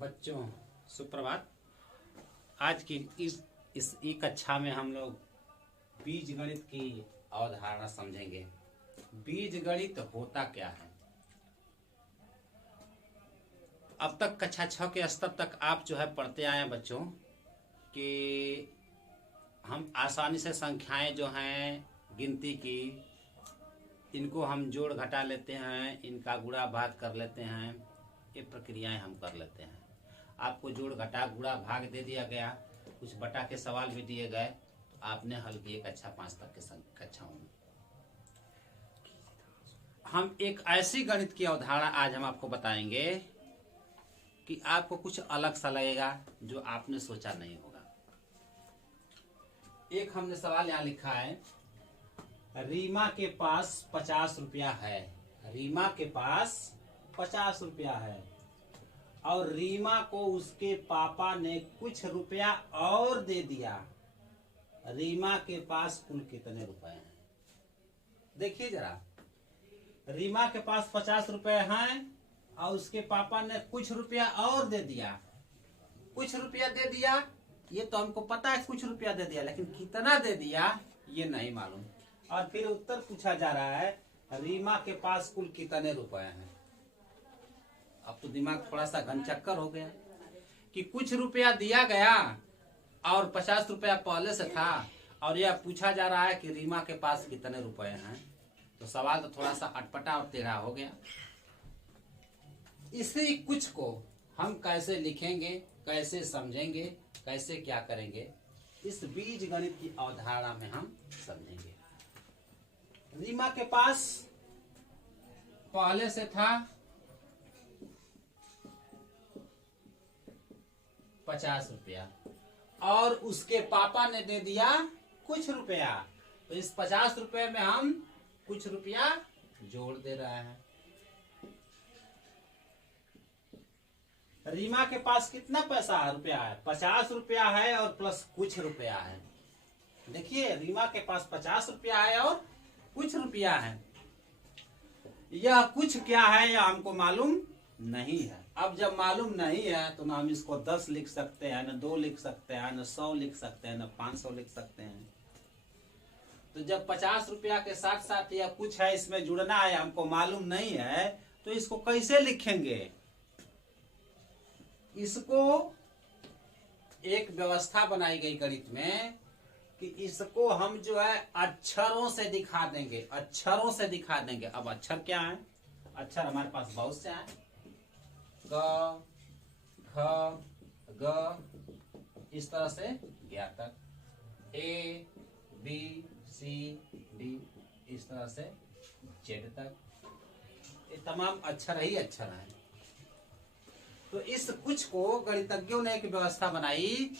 बच्चों सुप्रभात। आज की इस कक्षा में हम लोग बीज गणित की अवधारणा समझेंगे। बीज गणित होता क्या है। अब तक कक्षा 6 के स्तर तक आप जो है पढ़ते आए हैं बच्चों कि हम आसानी से संख्याएं जो हैं गिनती की, इनको हम जोड़ घटा लेते हैं, इनका गुणा भाग कर लेते हैं, ये प्रक्रियाएं हम कर लेते हैं। आपको जोड़ घटा गुणा भाग दे दिया गया, कुछ बटा के सवाल भी दिए गए, तो आपने हल किए कक्षा 5 तक के कक्षाओं में। हम एक ऐसी गणित की अवधारणा आज हम आपको बताएंगे कि आपको कुछ अलग सा लगेगा जो आपने सोचा नहीं होगा। एक हमने सवाल यहाँ लिखा है, रीमा के पास 50 रुपया है। रीमा के पास 50 रुपया है और रीमा को उसके पापा ने कुछ रुपया और दे दिया। रीमा के पास कुल कितने रुपए हैं? देखिए जरा, रीमा के पास 50 रुपए हैं और उसके पापा ने कुछ रुपया और दे दिया। कुछ रुपया दे दिया ये तो हमको पता है, कुछ रुपया दे दिया, लेकिन कितना दे दिया ये नहीं मालूम। और फिर उत्तर पूछा जा रहा है, रीमा के पास कुल कितने रुपए हैं। अब तो दिमाग थोड़ा सा घनचक्कर हो गया कि कुछ रुपया दिया गया और 50 रुपया पहले से था और यह पूछा जा रहा है कि रीमा के पास कितने रुपए हैं। तो सवाल तो थोड़ा सा अटपटा और टेढ़ा हो गया। इसी कुछ को हम कैसे लिखेंगे, कैसे समझेंगे, कैसे क्या करेंगे, इस बीज गणित की अवधारणा में हम समझेंगे। रीमा के पास पहले से था 50 रुपया और उसके पापा ने दे दिया कुछ रुपया, तो इस 50 रुपये में हम कुछ रुपया जोड़ दे रहे हैं। रीमा के पास कितना पैसा रुपया है? 50 रुपया है और प्लस कुछ रुपया है। देखिए, रीमा के पास 50 रुपया है और कुछ रुपया है। यह कुछ क्या है यह हमको मालूम नहीं है। अब जब मालूम नहीं है तो ना हम इसको 10 लिख सकते हैं, ना 2 लिख सकते हैं, ना 100 लिख सकते हैं, ना 500 लिख सकते हैं। तो जब 50 रुपया के साथ साथ यह कुछ है, इसमें जुड़ना है, हमको मालूम नहीं है, तो इसको कैसे लिखेंगे? इसको एक व्यवस्था बनाई गई गणित में कि इसको हम जो है अक्षरों से दिखा देंगे। अक्षरों से दिखा देंगे। अब अक्षर क्या है? अक्षर हमारे पास बहुत से हैं, क, ख, ग, इस तरह से 11 तक, ए, बी, सी, डी, इस तरह से जेड तक। ये तमाम अक्षर ही अक्षर हैं। तो इस कुछ को गणितज्ञों ने एक व्यवस्था बनाई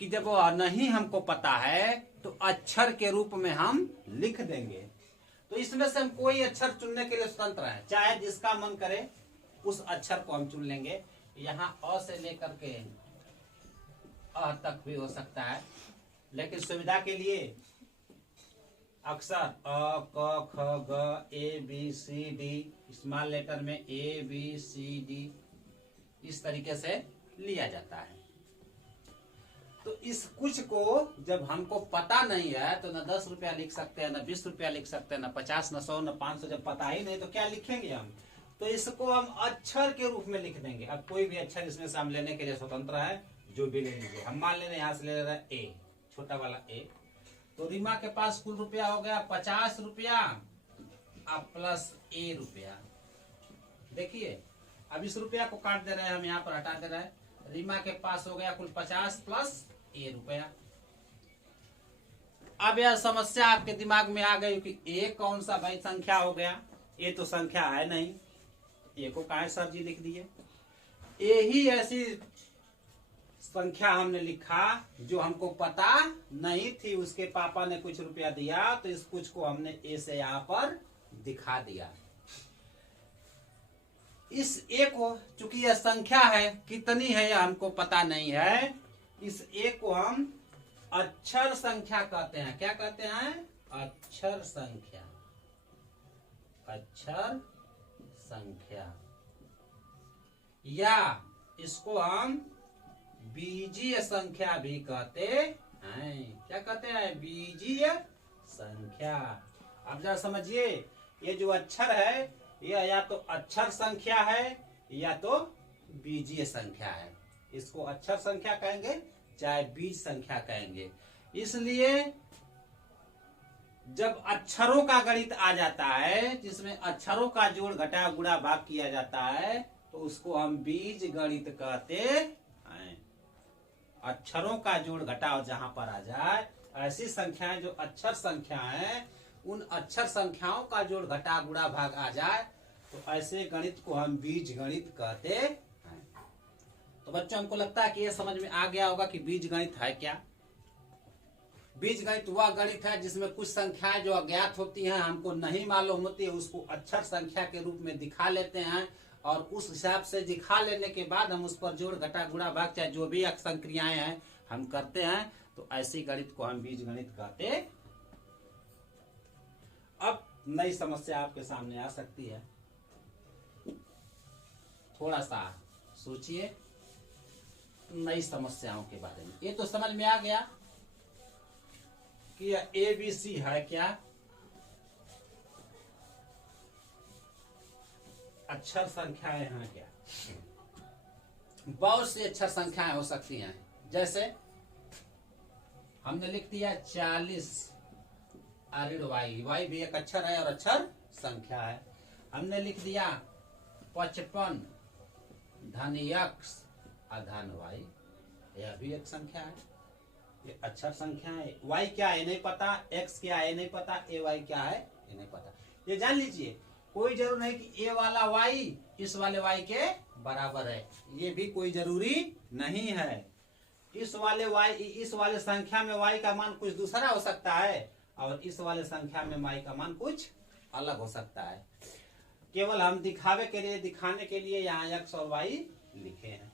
कि जब वो नहीं हमको पता है तो अक्षर के रूप में हम लिख देंगे। तो इसमें से हम कोई अक्षर चुनने के लिए स्वतंत्र है, चाहे जिसका मन करे उस अक्षर को हम चुन लेंगे। यहाँ अ से लेकर के अ तक भी हो सकता है, लेकिन सुविधा के लिए अक्षर अ, क, ख, ग, ए, बी, सी, डी, स्मॉल लेटर में ए, बी, सी, डी, इस तरीके से लिया जाता है। तो इस कुछ को जब हमको पता नहीं है तो न 10 रुपया लिख सकते हैं, न 20 रुपया लिख सकते हैं, न 50, न 100, न 500। जब पता ही नहीं तो क्या लिखेंगे हम? तो इसको हम अक्षर के रूप में लिख देंगे। अब कोई भी अक्षर इसमें से हम लेने के लिए स्वतंत्र है, जो भी ले लीजिए। हम मान लेने यहाँ से ले रहे हैं ए, छोटा वाला ए। तो रीमा के पास कुल रुपया हो गया 50 रुपया अब प्लस ए रुपया। देखिए, अब इस रुपया को काट दे रहे हैं, हम यहाँ पर हटा दे रहे हैं। रीमा के पास हो गया कुल 50 प्लस ए रुपया। अब यह समस्या आपके दिमाग में आ गई कि ए कौन सा भाई संख्या हो गया? ए तो संख्या है नहीं, ए को काहे सर जी लिख दिए? ए ही ऐसी संख्या हमने लिखा जो हमको पता नहीं थी। उसके पापा ने कुछ रुपया दिया तो इस कुछ को हमने ए से यहाँ पर दिखा दिया। इस ए को, चूंकि यह संख्या है, कितनी है यह हमको पता नहीं है, इस ए को हम अक्षर संख्या कहते हैं। क्या कहते हैं? अक्षर संख्या। अक्षर संख्या। या इसको हम बीजीय संख्या भी कहते हैं। क्या कहते हैं? बीजीय संख्या। अब जरा समझिए, ये जो अक्षर है ये या तो अक्षर संख्या है या तो बीजीय संख्या है। इसको अक्षर संख्या कहेंगे चाहे बीज संख्या कहेंगे। इसलिए जब अक्षरों का गणित आ जाता है जिसमें अक्षरों का जोड़ घटा गुणा भाग किया जाता है तो उसको हम बीज गणित कहते हैं। अक्षरों का जोड़ घटाव जहां पर आ जाए, ऐसी संख्याएं जो अक्षर संख्या है, उन अक्षर संख्याओं का जोड़ घटा गुणा भाग आ जाए तो ऐसे गणित को हम बीज गणित कहते हैं। तो बच्चों, हमको लगता है कि ये समझ में आ गया होगा कि बीज गणित है क्या। बीज गणित वह गणित है जिसमें कुछ संख्याएं जो अज्ञात होती हैं, हमको नहीं मालूम होती है, उसको अक्षर संख्या के रूप में दिखा लेते हैं और उस हिसाब से दिखा लेने के बाद हम उस पर जोड़ घटा गुणा भाग चाहे जो भी संक्रियाएं हैं हम करते हैं। तो ऐसी गणित को हम बीज गणित कहते हैं। अब नई समस्या आपके सामने आ सकती है, थोड़ा सा सोचिए नई समस्याओं के बारे में। ये तो समझ में आ गया कि ABC है क्या, अक्षर संख्याएं हैं क्या। बहुत सी अक्षर संख्याएं हो सकती हैं। जैसे हमने लिख दिया 40 ऋण वाई, वाई भी एक अक्षर है और अक्षर संख्या है। हमने लिख दिया 55 धन x धन वाई, यह भी एक संख्या है, ये अक्षर संख्या है। y क्या है नहीं पता, x क्या है नहीं पता, ay क्या है ये नहीं पता। ये जान लीजिए, कोई जरूर नहीं कि a वाला y इस वाले y के बराबर है, ये भी कोई जरूरी नहीं है। इस वाले संख्या में y का मान कुछ दूसरा हो सकता है और इस वाले संख्या में y का मान कुछ अलग हो सकता है। केवल हम दिखाने के लिए यहाँ x और y लिखे हैं।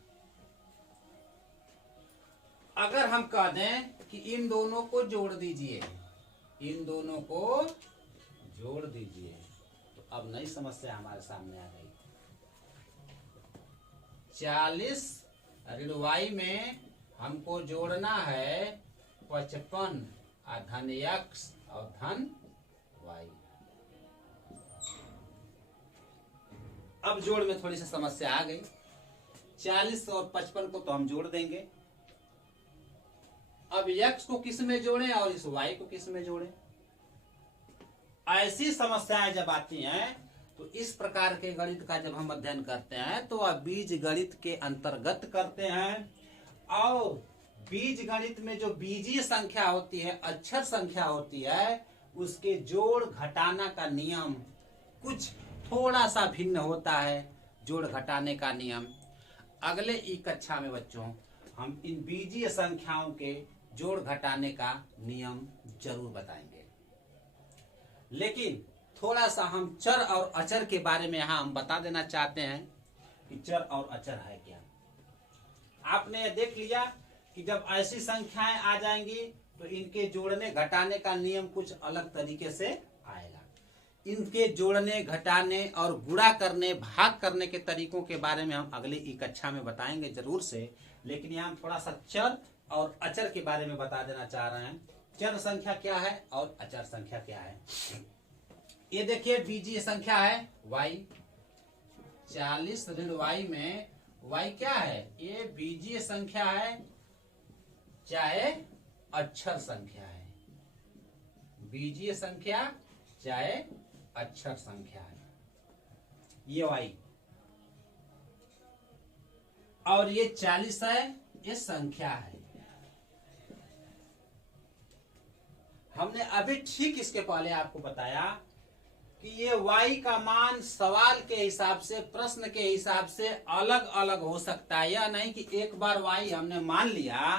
अगर हम कह दें कि इन दोनों को जोड़ दीजिए, इन दोनों को जोड़ दीजिए, तो अब नई समस्या हमारे सामने आ गई। 40 ऋण y में हमको जोड़ना है 55 धन x और धन y। अब जोड़ में थोड़ी सी समस्या आ गई। 40 और 55 को तो हम जोड़ देंगे। अब x को किस में जोड़ें और इस y को किस में जोड़ें। ऐसी समस्याएं जब आती हैं तो इस प्रकार के गणित का जब हम अध्ययन करते हैं तो वह बीज गणित के अंतर्गत करते हैं। और बीज गणित में जो बीजीय संख्या होती है, अक्षर संख्या होती है, उसके जोड़ घटाना का नियम कुछ थोड़ा सा भिन्न होता है। जोड़ घटाने का नियम अगले ई कक्षा में बच्चों हम इन बीजीय संख्याओं के जोड़ घटाने का नियम जरूर बताएंगे। लेकिन थोड़ा सा हम चर और अचर के बारे में यहाँ हम बता देना चाहते हैं कि चर और अचर है क्या। आपने ये देख लिया कि जब ऐसी संख्याएं आ जाएंगी तो इनके जोड़ने घटाने का नियम कुछ अलग तरीके से आएगा। इनके जोड़ने घटाने और गुणा करने भाग करने के तरीकों के बारे में हम अगली ई कक्षा में बताएंगे जरूर से। लेकिन यहाँ हम थोड़ा सा चर और अचर के बारे में बता देना चाह रहे हैं। चर संख्या क्या है और अचर संख्या क्या है। ये देखिए बीजीय संख्या है y। 40 ऋण y में y क्या है, ये बीजीय संख्या है चाहे अक्षर संख्या है। बीजीय संख्या चाहे अक्षर संख्या है ये y। और ये 40 है, ये संख्या है। हमने अभी ठीक इसके पहले आपको बताया कि ये y का मान सवाल के हिसाब से, प्रश्न के हिसाब से अलग अलग हो सकता है। यह नहीं कि एक बार y हमने मान लिया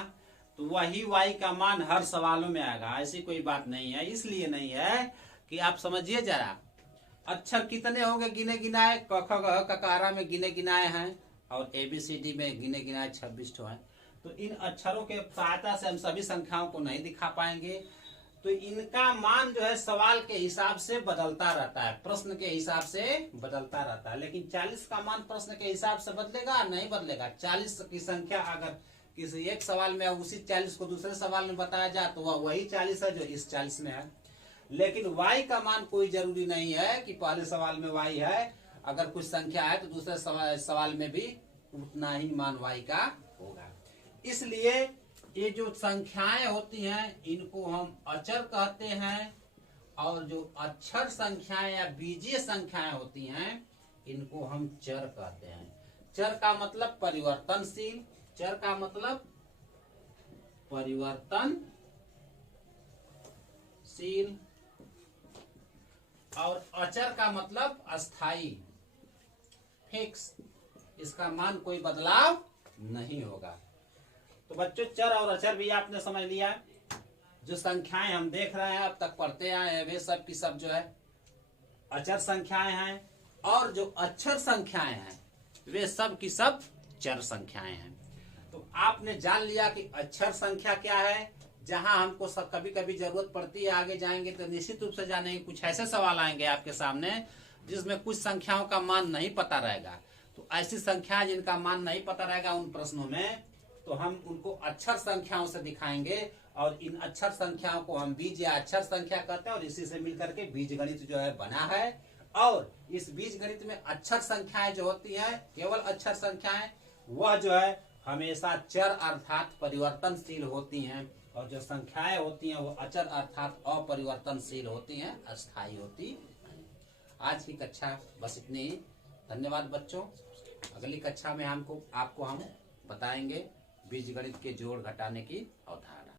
तो वही y का मान हर सवालों में आएगा, ऐसी कोई बात नहीं है। इसलिए नहीं है कि आप समझिए जरा, अक्षर कितने होंगे गिने गिनाए, क ख ग ककारा में गिने गिनाए हैं और ABCD में गिने गिनाए 26 ठो हैं। तो इन अक्षरों के सहायता से हम सभी संख्याओं को नहीं दिखा पाएंगे। तो इनका मान जो है सवाल के हिसाब से बदलता रहता है, प्रश्न के हिसाब से बदलता रहता है। लेकिन 40 का मान प्रश्न के हिसाब से बदलेगा? नहीं बदलेगा। 40 की संख्या अगर किसी एक सवाल में उसी 40 को दूसरे सवाल में बताया जाए तो वह वही 40 है जो इस 40 में है। लेकिन y का मान कोई जरूरी नहीं है कि पहले सवाल में y है, अगर कुछ संख्या है तो दूसरे सवाल में भी उतना ही मान y का होगा। इसलिए ये जो संख्याएं होती हैं इनको हम अचर कहते हैं, और जो अक्षर संख्याएं या बीजीय संख्याएं होती हैं इनको हम चर कहते हैं। चर का मतलब परिवर्तनशील, चर का मतलब परिवर्तनशील, और अचर का मतलब अस्थाई, फिक्स, इसका मान कोई बदलाव नहीं होगा। तो बच्चों चर और अचर भी आपने समझ लिया। जो संख्याएं हम देख रहे हैं अब तक पढ़ते आए हैं वे सब की सब जो है अचर संख्याएं हैं, और जो अक्षर संख्याएं हैं वे सब की सब चर संख्याएं हैं। तो आपने जान लिया कि अक्षर संख्या क्या है। जहां हमको सब कभी कभी जरूरत पड़ती है, आगे जाएंगे तो निश्चित रूप से जानेंगे, कुछ ऐसे सवाल आएंगे आपके सामने जिसमें कुछ संख्याओं का मान नहीं पता रहेगा। तो ऐसी संख्याएं जिनका मान नहीं पता रहेगा उन प्रश्नों में तो हम उनको अक्षर संख्याओं से दिखाएंगे, और इन अक्षर संख्याओं को हम बीज या अक्षर संख्या कहते हैं, और इसी से मिलकर के बीज गणित जो है बना है। और इस बीज गणित में अक्षर संख्याएं जो होती हैं, केवल अक्षर संख्याएं, वह जो है हमेशा चर अर्थात परिवर्तनशील होती हैं, और जो संख्याएं होती हैं वो अचर अर्थात अपरिवर्तनशील होती हैं, अस्थायी होती हैं। आज की कक्षा बस इतनी ही। धन्यवाद बच्चों। अगली कक्षा में आपको हम बताएंगे बीजगणित के जोड़ घटाने की अवधारणा।